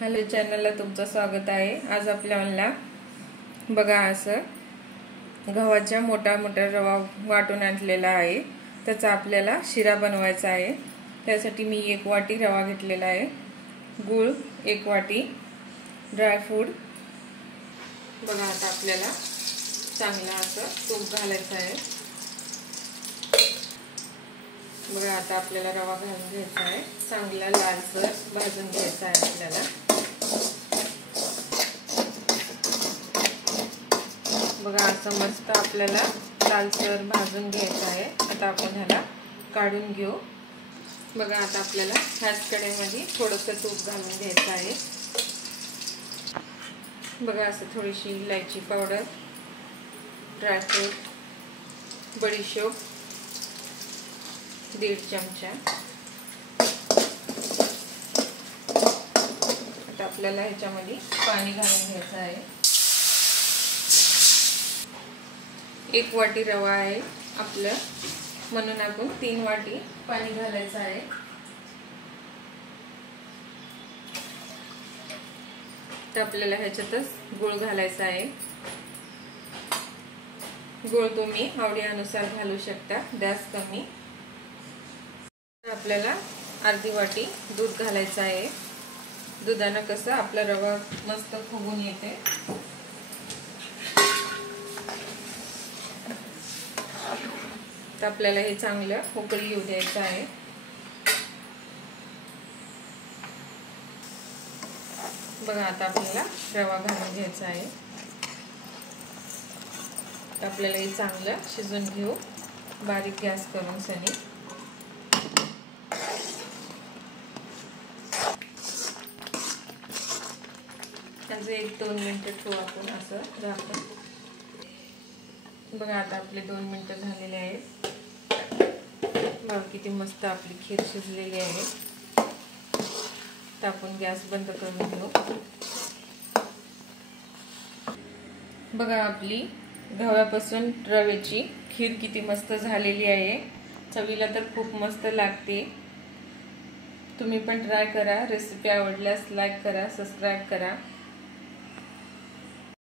Hello, चॅनलला तुमचं स्वागत आहे। आज आपल्याला बघा असं गव्हाचा मोठा मोठा रवा वाटून आणलेला आहे। त्याचा आपल्याला शिरा बनवायचा आहे। त्यासाठी मी 1 वाटी रवा घेतलेला आहे, गूळ 1 वाटी, ड्रायफ्रूट बघा। आता आपल्याला चांगलं असं तूप घालायचं आहे। बघा आता आपल्याला रवा घालून घ्यायचा आहे, चांगला लालसर भाजून घ्यायचा आहे आपल्याला। बघा असं मस्त आपल्याला लालसर भाजून घ्यायचं आहे। आता आपण ह्याला काढून घेऊ। बघा आता आपल्याला ह्याच कढईमध्ये थोडंसं तूप घालून घ्यायचं आहे। बघा असं थोडीशी इलायची पावडर, ड्रायफ्रूट, बडीशोप 1.5 चमचा। आता आपल्याला ह्याच्यामध्ये पाणी घालून घ्यायचं आहे। 1 वाटी रवा आहे आपलं, म्हणून आपण 3 वाटी पाणी घालायचं आहे। तर आपल्याला ह्याच्यातच गूळ घालायचा आहे। गूळ तुम्ही आवडीनुसार घालू शकता, जास्त कमी। आपल्याला अर्धी वाटी दूध घालायचं आहे। दुधाने कसं आपला रवा मस्त फुगून येते। तर आपल्याला हे चांगलं उकळी येऊ द्यायचं आहे। बघा आता आपल्याला रवा घालून घ्यायचा आहे। तर आपल्याला हे चांगलं शिजून घेऊ, बारीक गॅस करून सनी। त्याचं 1-2 मिनिटं ठेवू आपण असं झाकून। बघा आता आपले 2 मिनिटं झालेले आहेत। बघा किती मस्त आपली खीर शिजलेली आहे। तर आपण गॅस बंद करून घेऊ। बघा आपली गव्हापासून रव्याची खीर किती मस्त झालेली आहे। चवीला तर खूप मस्त लागते। तुम्ही पण ट्राय करा। रेसिपी आवडल्यास लाईक करा, सबस्क्राईब करा।